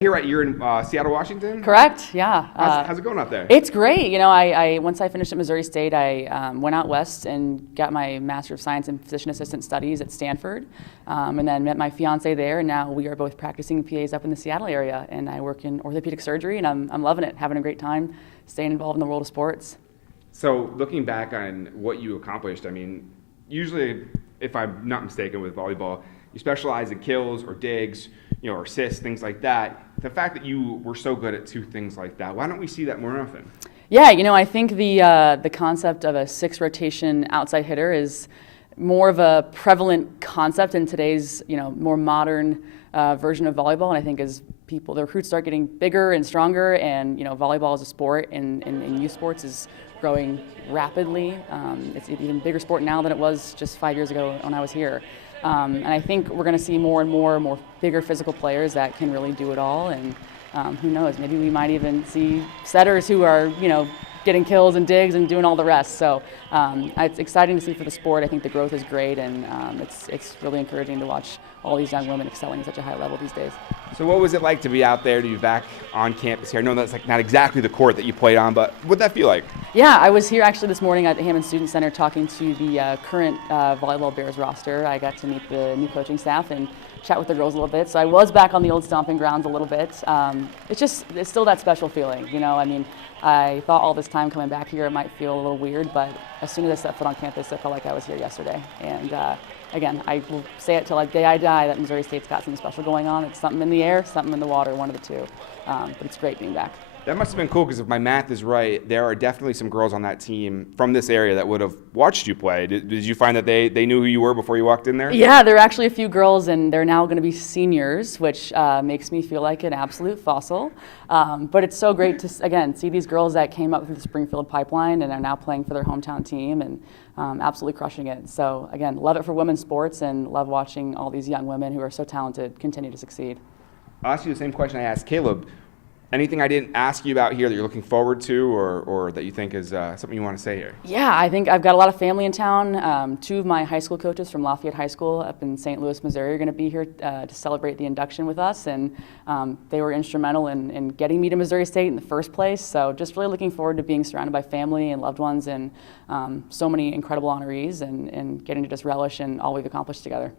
You're in Seattle, Washington? Correct, yeah. How's it going out there? It's great. You know, I once I finished at Missouri State, I went out west and got my Master of Science in Physician Assistant Studies at Stanford, and then met my fiance there, and now we are both practicing PAs up in the Seattle area, and I work in orthopedic surgery, and I'm loving it, having a great time, staying involved in the world of sports. So looking back on what you accomplished, I mean, usually, if I'm not mistaken with volleyball, you specialize in kills or digs, or assists, things like that. The fact that you were so good at two things like that, why don't we see that more often? Yeah, I think the concept of a 6 rotation outside hitter is more of a prevalent concept in today's more modern version of volleyball, and I think as the recruits start getting bigger and stronger, and volleyball as a sport in youth sports is growing rapidly. It's an even bigger sport now than it was just 5 years ago when I was here. And I think we're going to see more and more bigger physical players that can really do it all. And who knows, maybe we might even see setters who are, getting kills and digs and doing all the rest. So it's exciting to see for the sport. I think the growth is great, and it's really encouraging to watch all these young women excelling at such a high level these days. So what was it like to be out there, to be back on campus here? I know that's not exactly the court that you played on, but what'd that feel like? Yeah, I was here actually this morning at the Hammond Student Center talking to the current volleyball Bears roster. I got to meet the new coaching staff and chat with the girls a little bit. So I was back on the old stomping grounds a little bit. It's still that special feeling, I mean, I thought all this time coming back here it might feel a little weird, but as soon as I stepped foot on campus, I felt like I was here yesterday. And again, I will say it till the day I die that Missouri State's got something special going on. It's something in the air, something in the water, one of the two. But it's great being back. That must have been cool, because if my math is right, there are definitely some girls on that team from this area that would have watched you play. Did you find that they knew who you were before you walked in there? Yeah, there are actually a few girls, and they're now going to be seniors, which makes me feel like an absolute fossil. But it's so great to, again, see these girls that came up through the Springfield pipeline and are now playing for their hometown team and absolutely crushing it. So, again, love it for women's sports and love watching all these young women who are so talented continue to succeed. I'll ask you the same question I asked Caleb. Anything I didn't ask you about here that you're looking forward to, or that you think is something you want to say here? Yeah, I think I've got a lot of family in town. 2 of my high school coaches from Lafayette High School up in St. Louis, Missouri are going to be here to celebrate the induction with us, and they were instrumental in getting me to Missouri State in the first place. So just really looking forward to being surrounded by family and loved ones and so many incredible honorees and getting to just relish in all we've accomplished together.